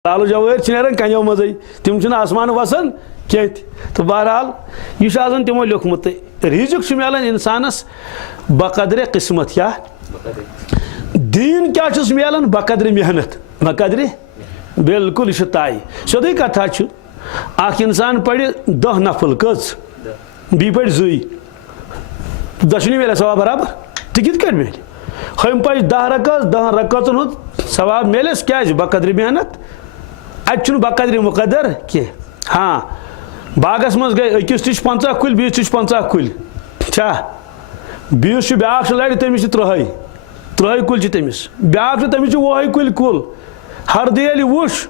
लालू जवाहर नेरान कन्यो मजे तम आसमान वसान कह तो बहरहाल यह तमो लिखमुत रिजुक मिलान इंसानस बकदर किस्मत क्या दीन क्या मिलान बकदर मेहनत बकदर बिल्कुल यह तय सोदी कथा अख इंसान पढ़ 10 नफल कज बी पढ़ जुई दशनी मिले सवाब बराबर तो कित मिले हम पढ़ 10 रकतन हूँ सवाब मिले क्या बकदर मेहनत अत बकदर मुकदर कह हाँ बागस मज गई अकिस तुझ 50 कुल बीस तुझ 50 कुल छा बीस ब्या लड़ तमिस 3 कुल तमिस ब्या तमिस 20 कुल कुल हर दिल वुश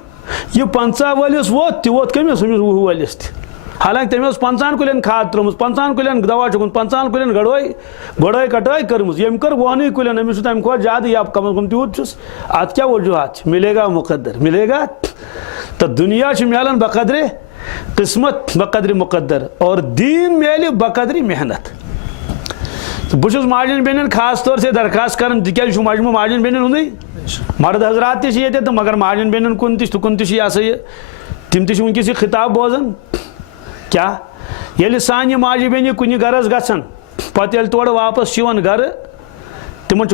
यह 50 वलिस वोत तोत कमिस 20 वलिस हालांकि तमें 50 कुलन खाद त्रुम 50 कुलन दवा चुकन 50 कुलन गड़ोई कटाई कर्म यम कर 20 कुलन अमिस तम खो ज्यादा या कम अज कम तूत अत क्या वजूहत मिलेगा मुकद्दर मिलेगा तो दुनिया मिलान बकदर किस्मत बकदर मुकद्दर और दीन मेल बकदर मेहनत तो बहुत माजन बेन खास तौर से दरखास्त कर मजमू माजन बेन हूं मर्द हजरात ते तो मगर माजन बेन कुन यह सा यह तम वनकस यह खिताब बोजान क्या ये सान माजि बेन कुन गरस गन पे तोड़ वापस गर तिम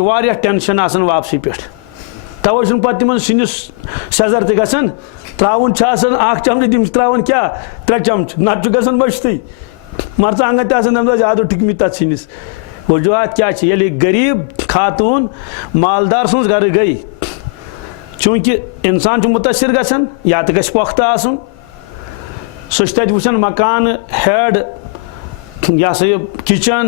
टेंशन आसान वापसी पे तवे पे तिम सिंस सजर तन त्रावन चमच तम त्रावन क्या 3 चमच नत ग मशत मरचांगन तम ज्यादा ठिकमी तथ सिंस वजूहत क्या ये गरीब खातून मालदार सज गर गई चूंकि इंसान मुतासर गन या तो पुख्ता आसन सह वुचन मकान हेड यह सा किचन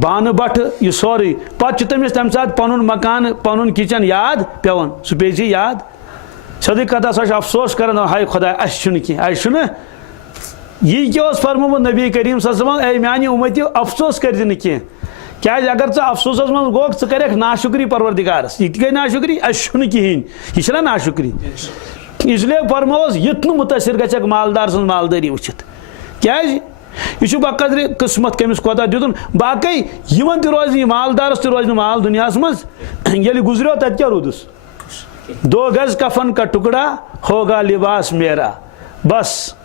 बान बट यह सोरे पे तमिस तम सात पन मकान पन किचन याद पेवन सह पे याद सदी कथा सह अफसोस कर हाय खुदा कह यह क्या फरमोत नबी करीम ए मानी उम्मती अफसोस कर कह क्या अगर अफसोस मज गो कर नाशुक्री परवरदिगारस यह गई नाशुक्री कहें यह नाशुक्री इसलिए फरमोस युत मुतासर गक मालदार सज मालदारी वुचित क्या यह बकदर किस्मत कमिस कोता दुन बाकी यमन रोज मालदारस रोज माल दुनिया मज ये गुजरो तत क्या रूदस 2 गज कफन का टुकड़ा होगा लिबास मेरा बस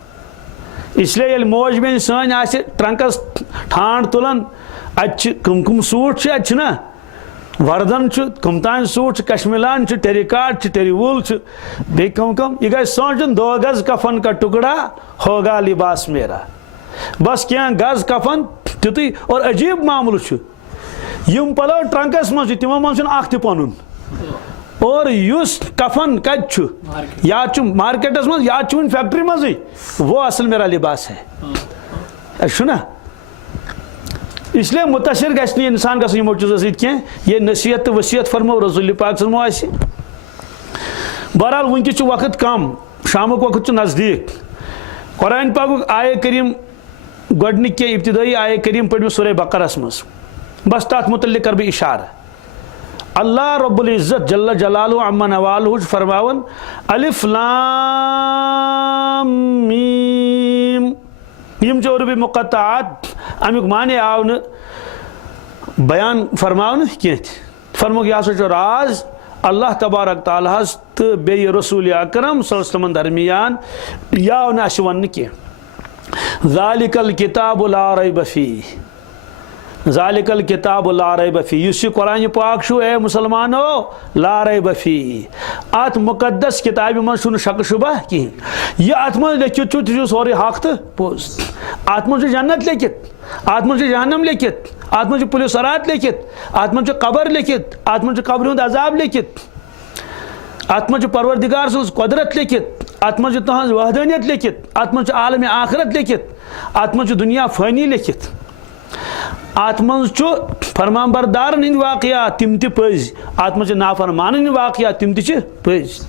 इसलिए ये मोज बेन सन ट्रंकस ठांड तुलन कम सूट ना वर्दन कम तान सूट कश्मीलान टेरिकाट टेरीवूल बे कम यह गई सोचन 2 गज कफन का टुकड़ा होगा लिबास मेरा बस क्या गज कफन तुतु और अजीब मामल यम पलो ट्रंकस मज तिमो मज पन और युस कफन कत या मार्केटस मज या फैक्ट्री मज वो असल मेरा लिबास है ना इसलिए मुतासर गि इंसान गमो चीज़ों सह ये नसीहत तो वसीयत फरमो रसूल पाक सल्लल्लाहु अलैहि वसल्लम बहरहाल वनकस वक्त कम शाम वक्त नज़दीक कुरान पाक आय करीम गोडनिक के इब्तिदाई आय करीम पढ़ सूरह बकरस मज बस तथ मुतल्लिक कर बह इशारा अल्लाह रब्बुल इज़्ज़त जल्ल जलालहु अम्मा नवालहु फरमावन अलिफ लाम मीम यम उर्ब मुक़त्तआत अमुक माने आव न बयान फरमाव कह फरमो यह राज अल्लाह तबारक तआला तो बे रसूल अकरम सल्लल्लाहु अलैहि वसल्लम दरमियान यह न अस वन कह ज़ालिकल किताबु ला रैब फीह ज़ालिकल किताबु ला रैब फीह यह कुरान पाक ए मुसलमानो ला रैब फीह अत मुकद्दस किताब मज शक शुबा कहें यह अत मज लिखित सोरे हक तो पोज अत मज जन्नत लिखित अत मज जहन्नम लिखित अत मज पुलिसरात लिखित अत मज कबर लिखित अत मज कबर हुंद अजाब लिखित अत मज परवरदिगार सज कुदरत लिखित अत मज तहज वहदानियत लिखित अत मज आलम आखरत लिखित अत मज दुनिया फ़ानी लिखित अत मज फरमाबरदारन हिंद वाक़या तिम पज अत मज नाफरमान हिंद वाक़या तिम पज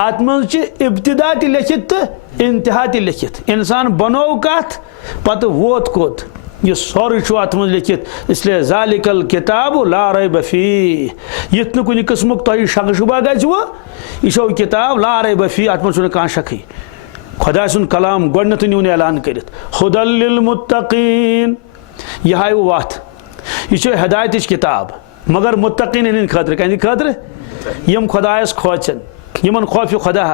अत मज इब्तिदा त लिखित तो इंतहा त लिखित इंसान बनो कत पत वोत कोत यह सोरे अत मज लिखित इसलिए ज़ालिकल किताबु ला रैब फीह युत न कुन किस्मुक तुह शक शुबा गो यह किताब ला रैब फीह अत मज कह शक खुदा सुन कलाम गोडनथ न्यून ऐलान कर हुदल लिल मुत्तकीन यह आय वत यह हदायत किताब मगर मुत्तकीन हंद खतर कह खतर यम खुदायस खोचन यमन खौफ खुदा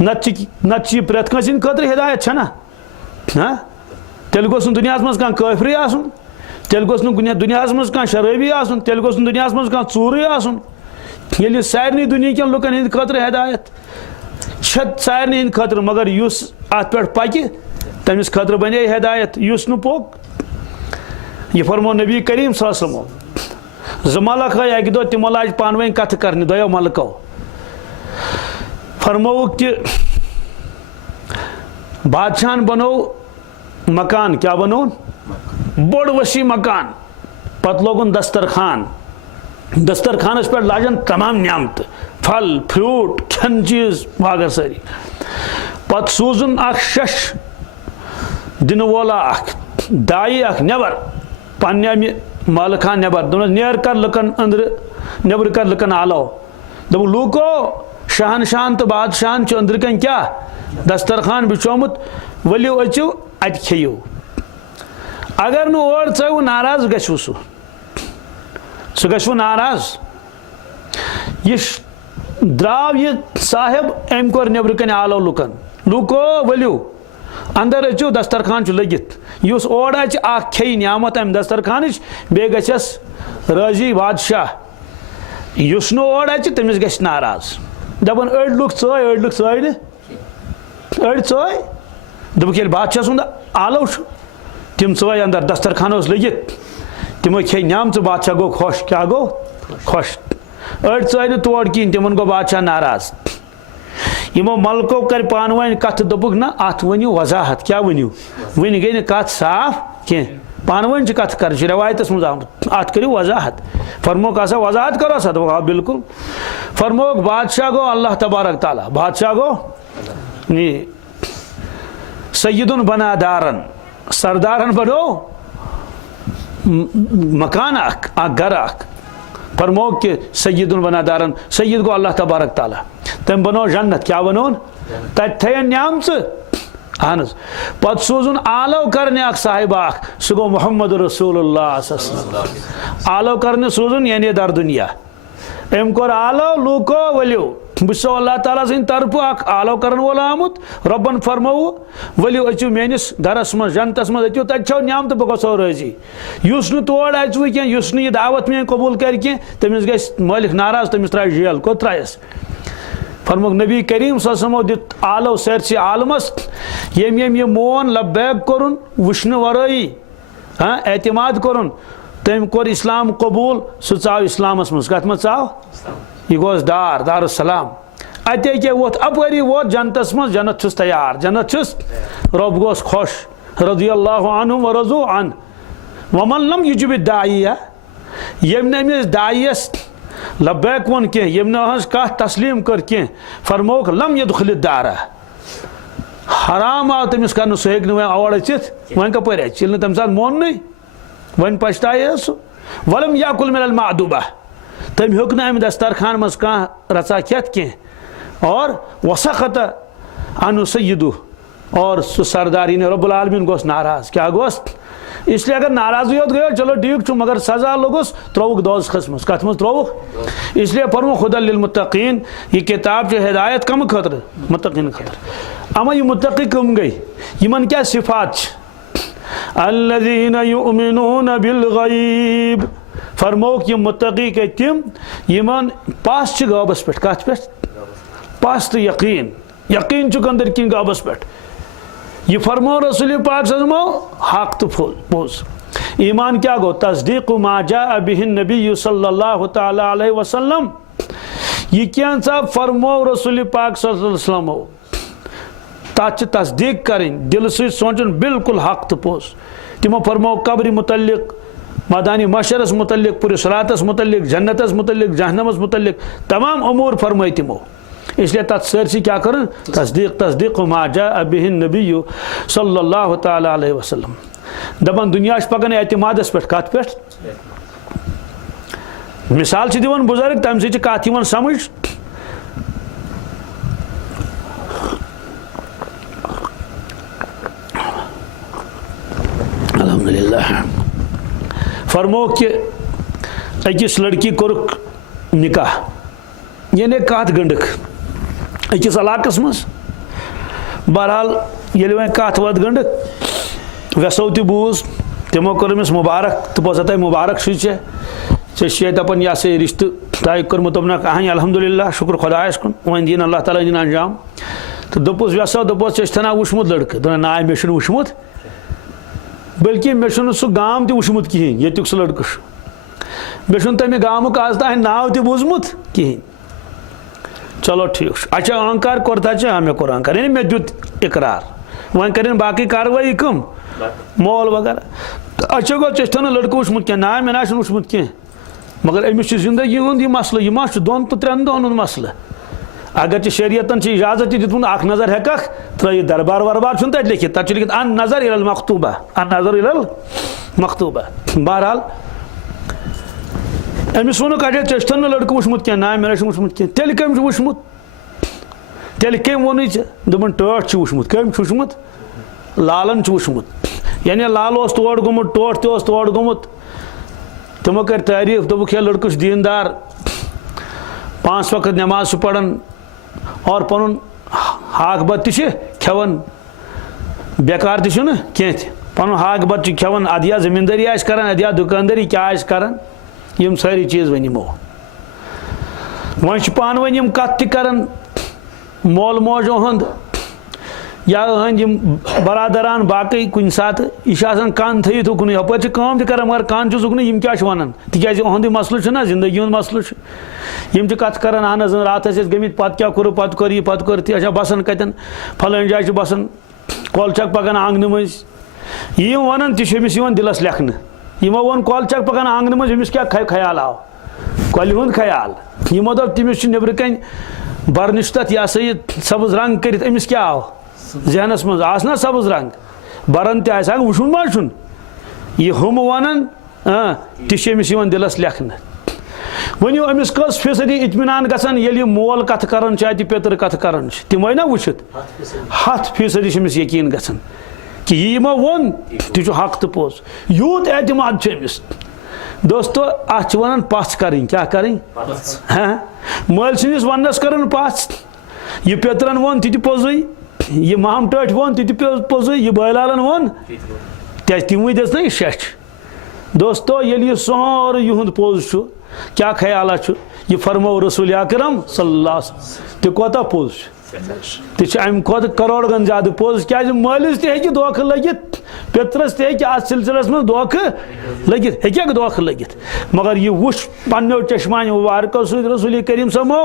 नत प्रेत कंस खतर हिदायत छना हाँ तेल गोस दुनिया मज कह काफरी आसन तेल गोस दुनिया मज कह शराबी आसन तेल गोस दुनिया मज कह चूर आसन ये सारे दुनिया के लुकन हंद खतर हिदायत सारे हंद खतर मगर युस अत पे पकि तमिस खतर बने हिदायत युस न पोक यह फरमो नबी करीम सल्लल्लाहु ज मलक अक दो तमो लाज पान वन कथ कर दो मलको फरमोक कि बादशाह बनो मकान क्या बनो बड़ वसी मकान पत लोगन दस्तरखानस पे लाजन तमाम नियामत फल फ्रूट खन चीज वागर सारी पत सूजन शश दिन वोला दाई नबर पन्ने माल खान नबर दोनों नेर कर लुकन अंदर नबर कर लुकन आलो दप लूको शहनशाह तो बादशाह अंदर कन क्या दस्तरखान बिछोमुत वलियो अचो अत खेयो अगर नो और चो नाराज गो सह गो नाराज ये द्राव ये साहेब अम कोर नबर कन आलो लुकन लूको वलियो अंदर अचो दस्तरखान लगित युस और खे नियामत अम दस्तरखान बे गस राजी बादशाह युस नो और तमिस गस नाराज दपन अड़ लुक चय अड़ लुक चय न अड़ चय दोपक ये बादशाह सुंद आलो तिम चय अंदर दस्तरखान लगित तिमो खे नियामत बादशाह गो खुश क्या गो खुश अड़ चय न तोड़ कहें तिमन गो बादशाह नाराज यमो मलको कर पान वन कथ दोपक ना अत वनियो वजाहत क्या वनियो वन गई कथ साफ कह पान वन कथ कर रवायतस मज आमत अत करो वजाहत फरमोक आसा वजाहत करो सा दोपक बिल्कुल फरमोक बादशाह गो अल्लाह तबारक ताला बादशाह गो सय्यदुन बनादारन सरदारन बनो मकान घर फरमोक के सय्यदुन बनादारन सय्यद गो अल्लाह तबारक ताला तम बनो जन्नत क्या बनो तथन नियामत अहन पत सोजुन आलो करने साहिब सह गो मोहम्मद रसूलुल्लाह आलो करने सोजुन यानी दर दुनिया अम कोर आलो लूको वलियो बो अल्लाह ताला सद तरफ आलो कर वोल आमुत रबन फरमो वलियो अचु मेनिस गरस मज जन्नतस मज अचु तौ नियामत बह गो राजी युस न तोड़ अचु कह युस न दावत मे कबूल कर तमिस गस मालिक नाराज तमिस त्रा जेल को त्रयस फरमोक नबी करीम सल्लल्लाहु दित आलो सरसी आलमस यम ये मोन लब्बैक कोरुन वुश्न वरई हाँ एतमाद कोरुन तम कोर इस्लाम कबूल सह चाव इस्लामस मज कत मज चाव यह गोस दारुस्सलाम अते क्या वोत अपरी वोत जन्नतस मज जन्नत छुस तैयार जन्नत छुस रब गोस खुश रज़ियल्लाहु अन्हु व रज़ू अन वमन लम युजिब दाइया यम नमिस दाइयस लब्बैक वन कह यम कत तस्लीम कर कह फरमोक लम यदखुल दारा हराम आव तमिस कर सह हेक और अचित वन कपर अल तम सात मोन वन पछताए सह वलम याकुल मिनल मादुबा तम हेक अम दस्तरखान मज कह रचा खेत कह और वसखत अनु सय्यदु और सह सरदारी ने रब्बुल आलमीन गोस नाराज क्या गोस इसलिए अगर नाराजी होत गयो चलो ठीक मगर सजा लोगोस त्रोक दोज खसमस कथ मज त्रोक इसलिए फरमो खुदा लिल मुत्तकीन ये किताब जो हिदायत कम खतर मुत्तकीन खतर अमा ये मुत्तकी कम गई यमन क्या सिफात अल्लज़ीना युमिनून बिल गैब फरमोक ये मुत्तकी के तिम यमन पास गबस पे कथ पे पास तो यकीन चुक अंदर किन गबस पे ये फरमो रसूल पाक सजमो हक तो पोज ईमान क्या गो तस्दीक मा जा बिहिन नबी सल्लल्लाहु तआला अलैहि वसल्लम ये क्या फरमो रसूल पाक सल्लल्लाहु अलैहि वसल्लम तथ तस्दीक करें दिल से सोचन बिल्कुल हक तो पोज तिमो फरमो कब्र मुतल्लिक मैदानी मशरस मुतल्लिक पुरसरातस मुतल्लिक जन्नतस मुतल्लिक जहन्नमस मुतल्लिक तमाम अमूर फरमाई तिमो इसलिए तथ सरसी क्या कर तस्दीक मा जा बिहिन नबी सल्लल्लाहु तआला अलैहि वसल्लम दपन दुनिया पकान एतमादस पे कत पे मिसाल दिवन बुजुर्ग तम से कत समझ अल्हम्दुलिल्लाह फरमो कि अकिस लड़की कोरुक निकाह यानी कत गंडक अकिस इलाकस मज बहरहाल ये वह कत वत गंड वेसो तह बूज तमो कर अमिस मुबारक तो बस तह मुबारक चे दपान यह सा रिश्त तय कर्मुत दोपन अहन अल्हम्दुलिल्लाह शुक्र खुदायस कुन वन दिन अल्लाह ताला दिन अंजाम तो दोपस वेसो दोपस तना वुचमुत लड़क दोन ना मे वुचमुत बल्कि मे सह गाम तुचमुत कहें ये सह लड़क मे तमें गामुक आज तह नाव तह बूजमुत कहें चलो ठीक अच्छा अहंकार कोर मे कोर अहंकार यानी मे दुत इकरार वन कर बाकी कार्रवाई कम मोल वगैरह अच्छा गो तना लड़क वुचमुत क्या ना मे ना वुचमुत कह मगर अमिस जिंदगी हुंद यह मसल यह मा दोन तो त्रेन दोहन हुंद मसल अगर शरीयतन इजाजत दितमुत अख नजर हेकख त्र दरबार वरबार तत लिखित तक लिखित अन नजर इलल मखतूबा अन नजर इलल मखतूबा बहरहाल अमिस वोन अच्छा चे लड़क वुचमुत क्या ना मे वुचमुत कह तेल कम वुचमुत तेल कम वोन दोपन टठ वुचमुत कम वुचमुत लालन वुचमुत यानी लाल तोड़ गोमुत टोठ तोड़ तोड़ गोमुत तमो कर तारीफ दोपुक यह लड़क दीनदार 5 वक्त नमाज पढ़न और पन हाक बत खेवन बेकार तह कह पन हाक बत खेवन अदिया जमींदारी करान अदिया दुकानदारी क्या करान यम सारी चीज़ वनमो वह पान वन कत करान मोल मोजो हंद या अहंद बरादरान बाकी कुन सात यह कान थो कुन हपर काम कर मगर कान चुक यम क्या वन तिज अहंद मसल ना जिंदगी हूँ मसल यम कत कर अहन रात गमित पत क्या कोर पत कर यह पत कर अच्छा बसान कतन फलान जाए बसान कौलचक पकान आंगन मज यम वन तमिस दिलस लेखन यमो वो कौलचक पकान आंगन मज अमिस क्या ख्याल आव कल हूं ख्याल यमो दोप तमिस नबर कन बरनिश तथ यह सा यह सब्ज रंग कर अमिस क्या आव जहनस मज आसना सब्ज रंग बरन तह वुचुन मा यह हम वन तमिस दिलस लेखन वनो अमिस कस फीसदी इत्मीनान गसान ये मोल कथ कर पेतर कथ कर तम ना वुचित 100% अमिस यकीन गसान कि यह यमो वोन तह हक तो पोज यूत एतमाद अमिस दोस्तो अत वन पच कर क्या कर मल सस वनस कर पच यह पेतरन वोन तह पोजु यह महम टठ वोन तह पोजु यह बैलालन वोन तमु दस ना यह शच दोस्तो ये सोर युंद पोज क्या ख्याल यह फरमो रसूल अकरम सल्लल्लाहु अलैहि वसल्लम तह कोता पोज तह अम खुद करोड़गन ज्यादा पोज क्या मालिस तह धोख लगित पेतरस तह सिलसिलस मज धोख लगित हे धोख लगित मगर यह वुच पन्नो चश्मान मुबारको सद रसूल करीम समो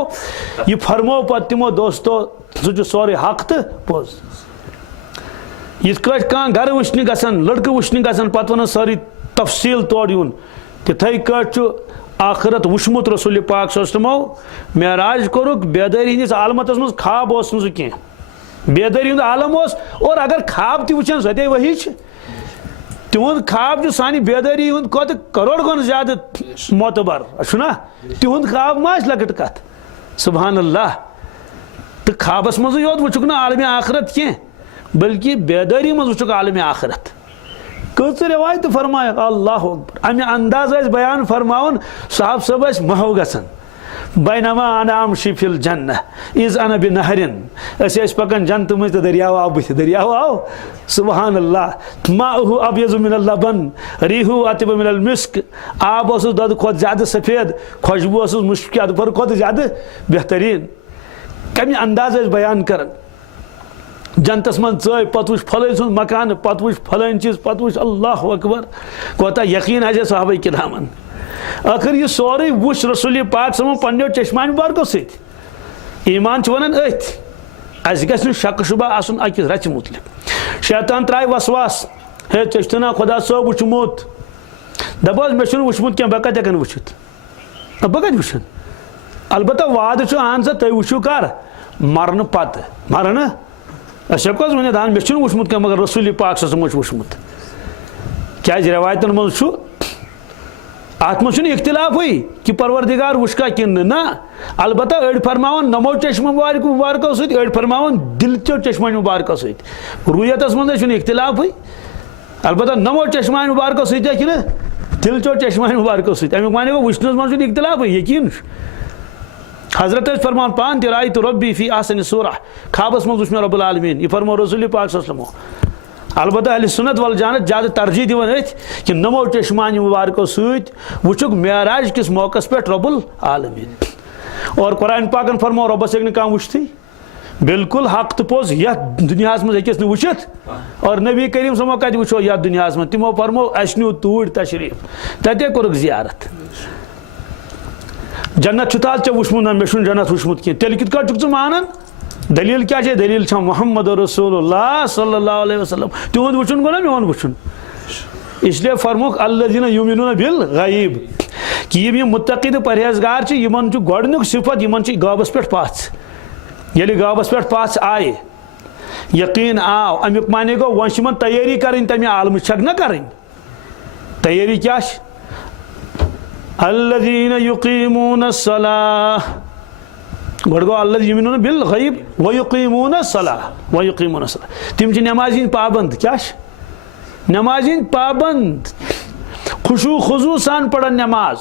यह फरमो पे तमो दोस्तो सह सोरे हक तो पोज यिथ घर वुचन गसान लड़क वुचन गसान पत वन सारी तफसील तोड़ यून तिथे आखरत वुचमुत रसूल पाक सल्लल्लाहु अलैहि वसल्लम मेराज कोरुक बेदारी हंदिस आलमतस मज ख्वाब कह बेदारी हूं आलम और अगर ख्वाब तह वुचान सो वही तिहुंद ख्वाब सानी बेदारी हूं कत करोड़ गुन ज्यादा मोतबर ना तिहुंद ख्वाब मा लकट कत सुभान अल्लाह तो ख्वाबस मज योत वुचुक ना आलम आखरत कह बल्कि बेदारी मज वुचुक आलम आखरत कच रिवायत फरमाया अल्लाह अकबर अमे अंदाज बयान फरमावन साहब सब महव गसान बैनमा अनाम शिफिल जन्ना इज अन बिनहरिन पकान जन्नत मज तो दरियाव आव बुथ दरियाव आव सुबहान अल्लाह माहु अब्यज़ु मिनल लबन रिहु अतब मिनल मिस्क आब दद खुद ज्यादा सफेद खुशबू मुश्क अदफर खुद ज्यादा बेहतरीन कमी अंदाज बयान कर जन्नतस मन चय पत वुच फलन सुन मकान पत वुच फलन चीज पत वुच अल्लाह अकबर कोता यकीन है सहाबा किरामन आखिर यह सोरे वुच रसूल पाक समो पन्नो चश्मान मुबारको सत ईमान वन अथ गि शक शुबा आसन अकिस रच मुतलिक शैतान त्राय वसवास हे चना खुदा सब वुचमुत दप मे वुचमुत क्या बह कत हेकन वुचित बह कत वुचन अलबत्ता वाद अहन सा तुम वुचु कर मरन पत मरन अस वन मे वुचमुत क्या मगर रसूल पाक सम वुचमुत क्या रवायतन मज अत मज इख्तिलाफ कि परवरदिगार वुचका कि ना अलबत्ता अड़ फरमान नमो चश्म मुबारको सत अड़ फरमान दिल चो चश्मा मुबारको सत रुयतस मज इख्तिलाफ अलबत्ता नमो चश्मा मुबारको सत कि दिल चो चश्मा मुबारको सत अमुक माने वुचनस मज इख्तिलाफ यकीन हजरत फरमान पान तिराई तो रब्बी फी आसन सूरह खाबस मज वुच मे रब्बुल आलमीन। यह फरमो रसूल पाक सल्लल्लाहु अलैहि वसल्लम। अलबत्ता अहले सुन्नत वल जानत ज्यादा तरजीह दिवन कि नमो चश्मानी मुबारकों सत वुचुक मेराज किस मौकस पे रब्बुल आलमीन। और कुरान पाकन फरमो रब्बस हेक कह वुचती बिल्कुल हक तो पोज यह दुनिया मज हेकिस न वुचित। और नबी करीम समो कत वुचो यह दुनिया मज तिमो फरमो अस न्यू तूर तशरीफ तते कोरुक जियारत। जन्नत छुताल चे वुचमुत ना मे जन्नत वुचमुत कह तेल कित कट मानन दलील क्या है दलील छ मोहम्मद रसूलुल्लाह सल्लल्लाहु अलैहि वसल्लम। तुंद वुचुन गो ना मेन वुचुन। इसलिए फरमुक अल्लज़ीना युमिनूना बिल गैब कि यम मुत्तकी तो परहेजगार छ यमन छु गोडनुक सिफत यमन छ गाबस पेट पास। येली गाबस पेट पास आए यकीन आव अमुक माने गो वंशमन तैयारी करन तमे आलम छक न करन तैयारी क्या अल्लज़ीना युकीमून अस्सलाह गोड गो अल्लज़ीना युमिनूना बिल गैब व युकीमून अस्सलाह तिम छ नमाज़िन पाबंद क्या नमाज़िन पाबंद खुशू खुजू सान पढ़न नमाज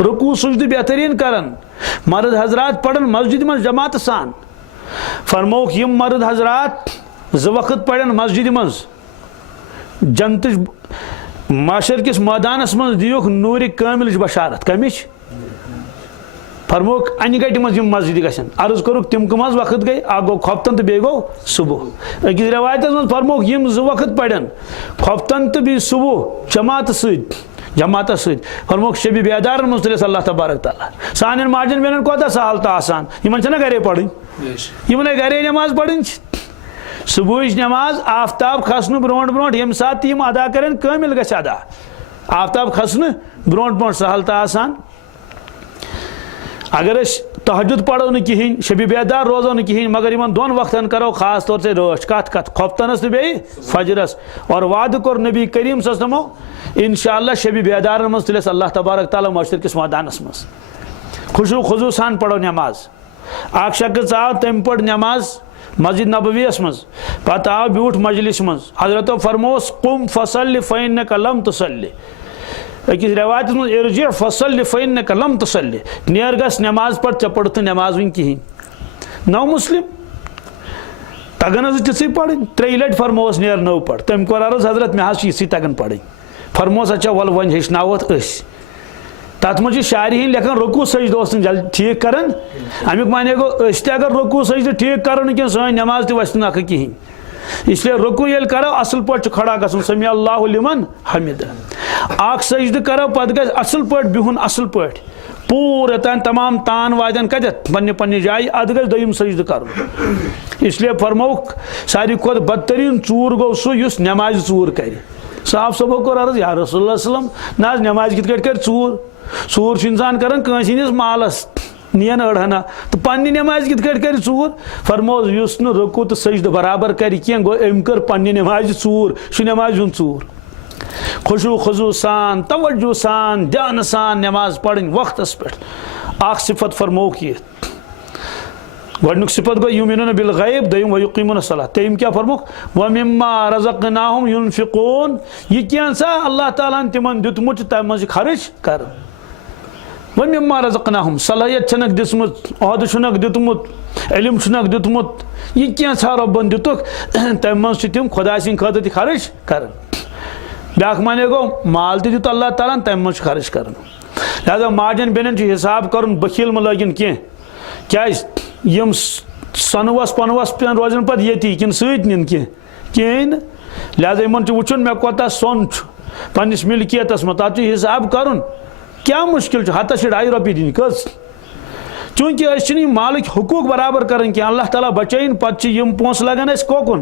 रुकू सुजद बेहतरीन करन मर्द हजरात पढ़न मस्जिद में जमात सान। फरमोक यम मर्द हजरात ज वक्त पढ़न मस्जिद मज जनत माशर किस मैदानस मज दियोक नूर कामिल बशारत कमिश। फरमोक अन गट मज मस्जिद गन अर्ज कोरुक तिम कम वक्त गई आ गो खोपतन तो बे गो सुबह। अकिस रवायत मज फरमोक यम ज वक्त पढ़न खोपतन तो बे सुबह जमात सत फरमोक शबी बेदार मज तुलिस अल्लाह तबारक तआला सान माजन बेन कोता सहल तो आसान यमन छना घरे पढ़न यमन घरे नमाज पढ़न सुबह नमाज आफ्ताब खसन ब्रोट ब्रोट यम सात यम अदा करें कामिल गछ अदा आफ्ताब खसन ब्रोट ब्रोट सहल तो आसान। अगर तहज्जुद पढ़ो न कहें शबी बेदार रोजो न कहें मगर इन दोन वक्तन करो खास तौर से रोश कत खोपतनस तो बे फजरस। और वाद कोर नबी करीम सल्लल्लाहु अलैहि वसल्लम इंशाअल्लाह शबी बेदार मज तुलिस अल्लाह तबारक तआला मशर किस मैदानस मज खुशू खुजू सान पढ़ो नमाज। अख शख्स आव तम पढ़ नमाज मस्जिद नबवियस मज पत आव ब्यूठ मजलिस मज हजरत फरमोस कुम फसल्लि फइन्नका लम तुसल्लि। अकिस रवायत मज इरजि फसल्लि फइन्नका लम तुसल्लि नेर गस नमाज पढ़ चे पढ़ नमाज वन कहीं नौ मुस्लिम तगन तिथि पढ़ त्रे लट फरमोस नेर नौ पढ़ तम कोर अर्ज हजरत मे हसी तगन पढ़ फरमोस अच्छा वल वन हेचनावत तथ मज शायरी हिंद लेखन रुकू सजद जल ठीक कर अमुक माने गो अगर रुकू सजद ठीक करो न सन नमाज तस नख कहें। इसलिए रुकू ये करो असल पे खड़ा गन समी अल्लाहु लिमन हमिद अख सजद करो पत ग असल पे बिहुन असल पे पूरे तान तमाम तान वादन कत पन्ने पन्ने जाय अद ग दोयम सजद कर। इसलिए फरमोक सारी खुद बदतरीन चूर गो सह युस नमाज चूर कर। साहब सबो कोर अर्ज या रसूलुल्लाह सल्लल्लाहु अलैहि वसल्लम ना नमाज कित कर चूर चूर इंसान कर कंस मालस नियन अड़हना तो पन्नी नमाज कित कर चूर। फरमोज युस न रुकू तो सजद बराबर कर गो अम कर पन्नी नमाज चूर सह नमाज उन चूर। खुशू खुजू सान तवज्जो सान ध्यान सान नमाज पढ़ वक्तस पे अख सिफत फरमोक ये गोडनुक सिफत गो युमिनून बिल गैब दोयम व युकीमून अस्सलाह तम क्या फरमोक व मिम्मा रज़क़नाहुम युनफिकून ये क्या सा अल्लाह ताला तिमन दितमुत तम मज खर्च कर। व मिम्मा रज़क़नाहुम सलाहियत छनक दिसमुत ओहद छनक दितमुत इल्म छनक दितमुत ये क्या सा रब्बन दितुक तम मज तिम खुदा सिन खतर खर्च कर। ब्याक माने गो माल दित अल्लाह ताला तम मज खर्च कर। लिहाजा माजन बेन हिसाब कर बखील म लगन क्या यम सनवस पनवस पे रोजन पे ये कि सत नीन कहें। लिहाजा इन वुचन मे कोता सोन पन्निस मिलकियतस मे तथ हिसाब कर क्या मुश्किल हतस 2.5 रपी दिन कस चूंकि मालिक हुकूक बराबर कर अल्लाह ताला बचन पे पोस लगन कोकुन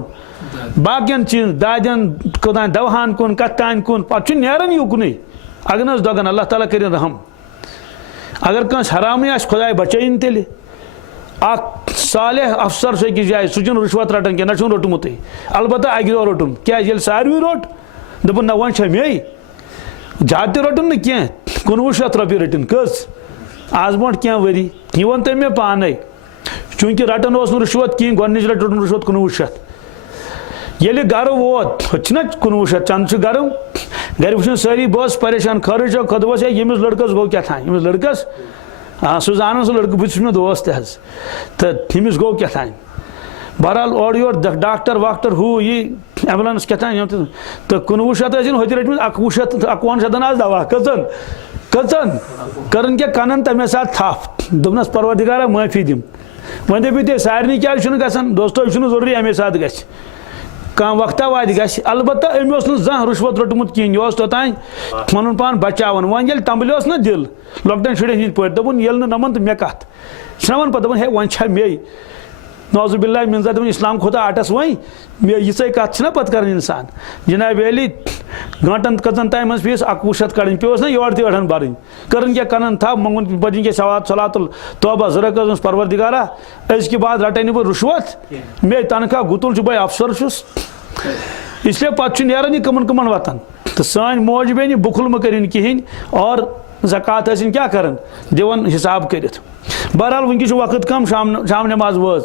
बाकियन चीज दादन कोदान दवाहान कुन कत्तान कुन पे नेरन युकुन अगनस दगन अल्लाह ताला कर रहम। अगर कंस हराम खुदा बचन तेल सालेह अफसर से जाए सह रिश्वत रटान क्या ना रोटमुत अलबत्त अगि दो रोटुन क्या सारवी रोट दोपन ना वन मे ज्यादा रोटन ना कह 1900 रपी रटन कस आज ब्रो क्या वरी यह वन तम मे पान चूंकि रटन रिश्वत कहें गोनिच लट रोटन रिश्वत 1900 ये गर वोत ना 1900 चंद गरम गर वो सारी बस परेशान खर्च खुदबस यमिस लड़कस गो क्या था यमिस लड़कस हाँ सह जान सह लड़कि बस मे दोस्त तज तो तमिस गो क्या थान बहरहाल और योर डॉक्टर वाक्टर हु ये एम्बुलेंस क्या तो 19 शत होत रटम 51 शतन आज दवा कचन कचन करन क्या कनन तमे साथ थप दोपनस परवरदिगारा माफी दिम वन दप ते सारे क्या गसान दोस्तों यह जरूरी अमे साथ ग कह वक्ता वात ग अलबत्ता अमि जह रुश्वत रोटमुत कहें यह तोतान पन पान बचावन वन ये तंबल ना दिल लॉकडाउन शुरन हंद पे दोपन ये नमन तो मे कत वन पे हे वन मे नौजुबिल्ला मिनजा दपन इस्लाम खोता आटस वही मे ये कत पे कर इंसान जनाब अली गंटन कचन टाइम पेस 21 शत कड़न पे ना योर तड़न बरन करन क्या कनन था मंगन बजन क्या सलातुल तौबा जरक परवरदिगारा अजक बाद रटन बह रुश्वत मे तनख्वाह गुतुल बह अफसर छुस इसलिए पे नेरान यह कमन कमन वतन तो सान मोज बेन बुखल म करें कहें और ज़कात क्या कर दिवन हिसाब कर बहरहाल वनकस वक्त कम शाम नमाज वज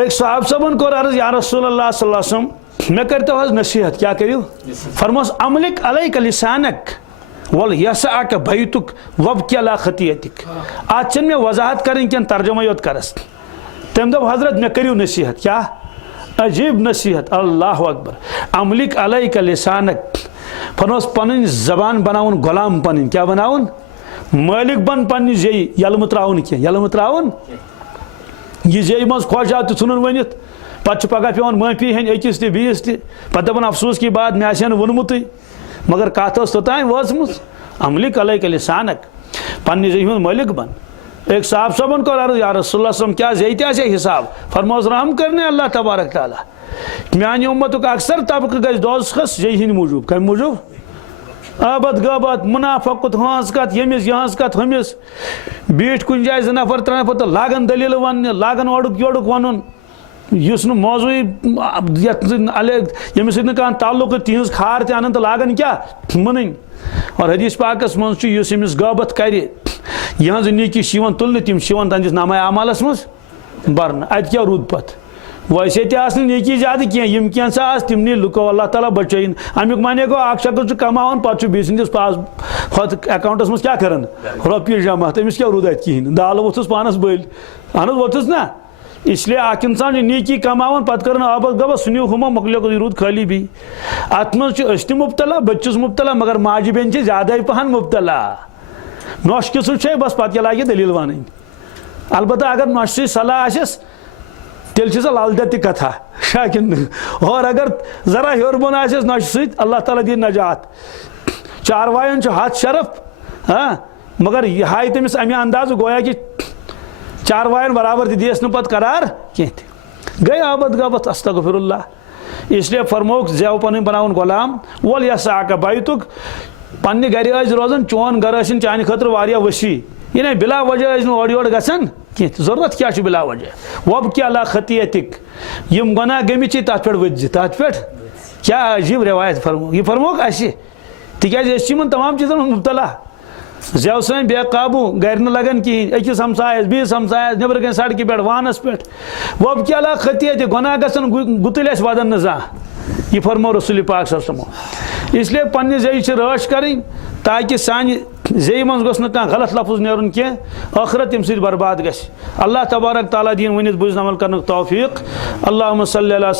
एक साहब सबन कोर अर्ज या रसूलल्लाह सल्लल्लाहु अलैहि वसल्लम मे करतो हज नसीहत क्या करियो फरमोस अमलिक अलैक लिसानक वल यसअक बैतुक वबकी अला खतियतिक आज मे वजाहत करें क्या तर्जुमा योत करस तम दप हजरत मे करियो नसीहत क्या अजीब नसीहत अल्लाह अकबर अमलिक अलैक लिसानक फरमोस पन जबान बनाउन गुलाम पन क्या बनाउन मालिक बन पन्नी जे यलम त्राउन क्या यलम त्राउन यह जे मज खोश आत ुन वनित पे पगह पे माफी हेन अकिस तीस पे दपान अफसोस की बात मे आन वोनमुत मगर कत तोतान वाजम अमलिक अलैक लिसानक पन्नी जे मालिक बन एक साहब सबन को अर्ज या रसूलुल्लाह सल्लल्लाहु अलैहि वसल्लम क्या जे हिसाब फरमोस रहम करने अल्लाह तबारक तआला मानी उम्मतुक अक्सर तबक गज दोज़खस जे हिंद मूजूब कम मूजूब आबद गबत मुनाफकत हंस कत यमिस यहस कत हमिस बीठ कुन जाए 2 नफर 3 नफर तो लागन दलील वन लागन ओडुक योडुक वनुन युस न मौजूई यमिस कह ताल्लुक तिहज खार तन तो लागन क्या मन और हदीस पाकस मज यमिस गबत कर यहज नीकी तुलने तम तंदिस नामा अमालस मज बरन अत क्या रूद पत वैसे नीकी ज्यादा कह कैसा तमनी लुको अल्लाह ताला बचन अमुक माने गो अख शख्स कमान पे बीस पास अकाउंटस मज क्या कर रुपये जमा तमिस क्या रूद अत कहें दाल वोथुस पानस बल अहन वोथुस ना इसलिए अख इंसान नीकी कमान पे कर आबद गब सुनो हुमा मोकल रूद खाली भी अत मज मुबतला बच्चस मुबतला मगर माजि बेन ज्यादा पहन मुबतला नौश किस बस पे लगे दलील वन अलबत्त अगर नौश सलाह आस तेल ललदत कथा शाकिन और अगर जरा हेर बोन नश सत अल्लाह ताला दी नजात चारवायन हाथ शरफ हाँ मगर यह हाय तमिस अमे अंदाज गोया कि चारवायन बराबर दिस न करार कह गई आबद गबत अस्तगफिरुल्लाह इसलिए फरमोक जेव पन बनाउन गुलाम वल यसअक बैतुक पन्ने गर रोजान चोन गर चान खतर वारिया वसी ये बिला वजह ओर योर गसान कह जरूरत क्या बिला वजह वब क्या अला खतियतिक यम गुनाह गमित तथ पे वज तथ पे क्या अजीब रवायत फरमो यह फरमोक तिज तमाम चीज़न मुबतला जेव सन बेकाबू गर न लगन कहें अकिस हमसायस बीस हमसायस नबर गन सड़क पे वानस पे वब क्या अला खतियत गुनाह गसन गुतल वदन न जा यह फरमो रसूल पाक सल्लल्लाहु अलैहि वसल्लम इसलिए पन्ने जे राश करें ताकि सान जे मज गोस गलत लफ्ज नेरुन कह आखिरत तम बर्बाद गस अल्लाह तबारक तआला दीन वनित बुझ अमल करन तौफीक अल्लाहुम्मा सल्लि अला